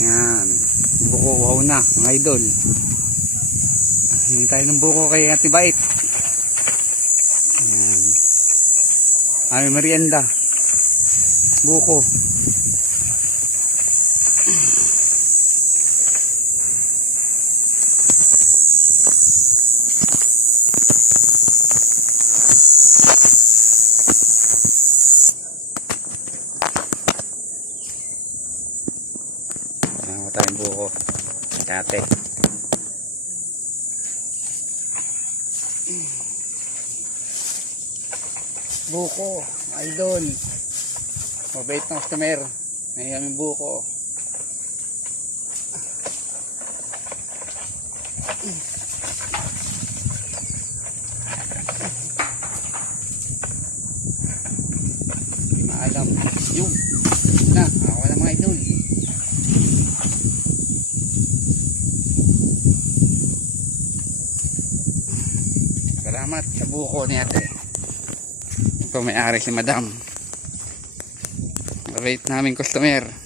Yan. Buko, wow na, mga idol. Hindi tayo ng buko kay Ate Bait. Yan. Ay, merienda. Buko. Wala tayong buko. Kate. Buko, idol. Mabait na customer. May aming buko. Hindi maalam. Yung na, ako na mga idol. Salamat sa buko ni ate. Ito may-ari si madam. Mabait naming customer.